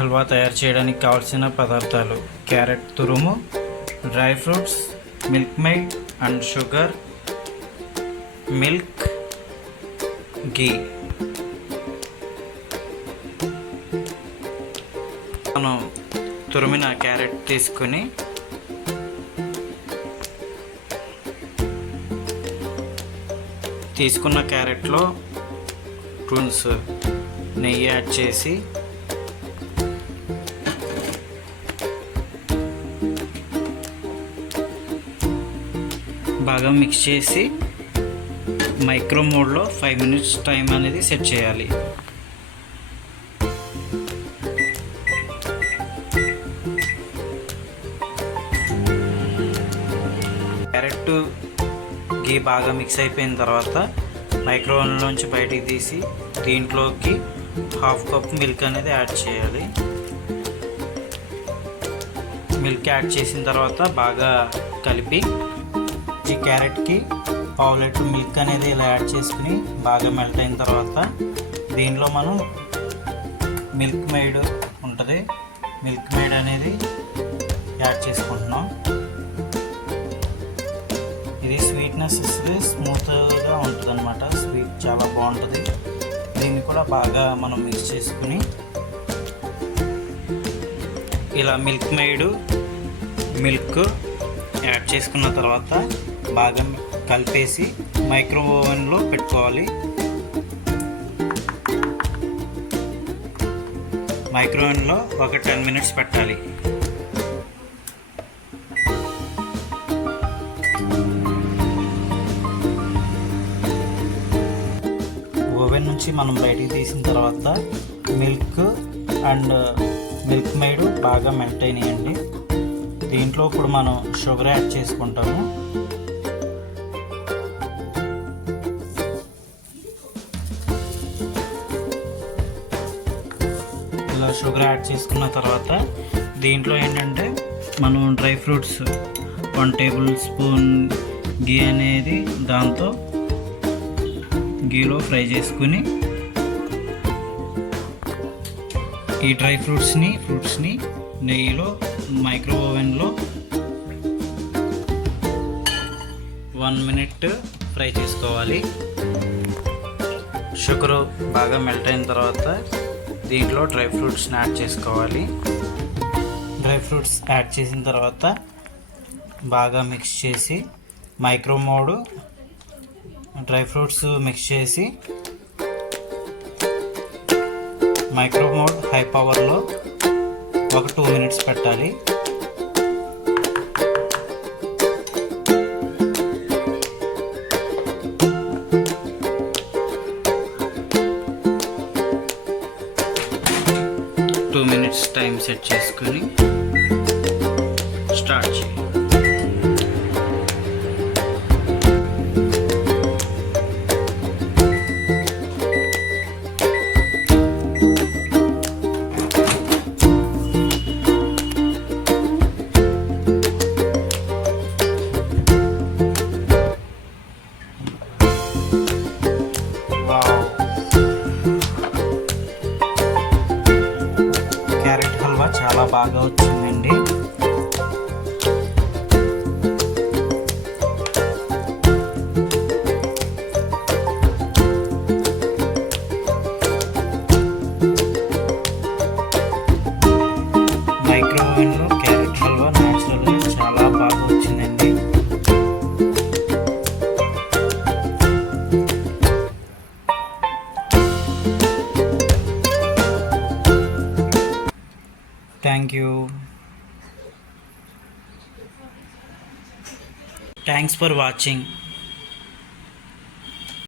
హల్వా తయారు చేయడానికి కావాల్సిన పదార్థాలు: క్యారెట్ తురుము, dry fruits, milk made and sugar, milk, ghee. మనం తురిమిన క్యారెట్ తీసుకొని తీసుకున్న క్యారెట్లో స్పూన్స్ నెయ్యి యాడ్ చేసి బాగా మిక్స్ చేసి మైక్రో మోడ్లో 5 minutes టైం అనేది సెట్ చేయాలి. క్యారెట్ ఘీ బాగా మిక్స్ అయిపోయిన తర్వాత మైక్రోవేవ్లోంచి బయటికి తీసి దీంట్లోకి 1/2 cup మిల్క్ అనేది యాడ్ చేయాలి. మిల్క్ యాడ్ చేసిన తర్వాత బాగా కలిపి ఈ క్యారెట్కి 1/2 లీటర్ మిల్క్ అనేది ఇలా యాడ్ చేసుకుని బాగా మెల్ట్ అయిన తర్వాత దీనిలో మనం మిల్క్ మేడ్ ఉంటుంది, మిల్క్ మేడ్ అనేది యాడ్ చేసుకుంటున్నాం. ఇది స్వీట్నెస్ ఇస్తుంది, స్మూత్గా ఉంటుంది అన్నమాట. స్వీట్ చాలా బాగుంటుంది. దీన్ని కూడా బాగా మనం మిక్స్ చేసుకుని ఇలా మిల్క్ మేడ్ మిల్క్ యాడ్ చేసుకున్న తర్వాత బాగా కలిపేసి మైక్రో ఓవెన్లో పెట్టుకోవాలి. మైక్రో ఓవెన్లో ఒక 10 minutes పెట్టాలి. ఓవెన్ నుంచి మనం బయటికి తీసిన తర్వాత మిల్క్ అండ్ మిల్క్ మేడ్ బాగా మెల్ట్ అయినాయండి. దీంట్లో ఇప్పుడు మనం షుగర్ యాడ్ చేసుకుంటాము. ఇలా షుగర్ యాడ్ చేసుకున్న తర్వాత దీంట్లో ఏంటంటే మనం డ్రై ఫ్రూట్స్ 1 tablespoon ఘీ అనేది దాంతో ఘీలో ఫ్రై చేసుకుని ఈ డ్రై ఫ్రూట్స్ని నెయ్యిలో మైక్రో ఓవెన్లో 1 minute ఫ్రై చేసుకోవాలి. షుగర్ బాగా మెల్ట్ అయిన తర్వాత దీంట్లో డ్రై ఫ్రూట్స్ని యాడ్ చేసుకోవాలి. డ్రై ఫ్రూట్స్ యాడ్ చేసిన తర్వాత బాగా మిక్స్ చేసి micro mode dry fruits mix చేసి మైక్రో మోడ్ హై పవర్లో ఒక 2 minutes పెట్టాలి. టూ మినిట్స్ టైం సెట్ చేసుకుని స్టార్ట్ చేయాలి. క్యారెట్ హల్వా చాలా బాగా వచ్చిందండి. మైక్రో ఓవెన్లో క్యారెట్ హల్వా న్యాచురల్గా చాలా బాగా వచ్చిందండి. Thank you. Thanks for watching.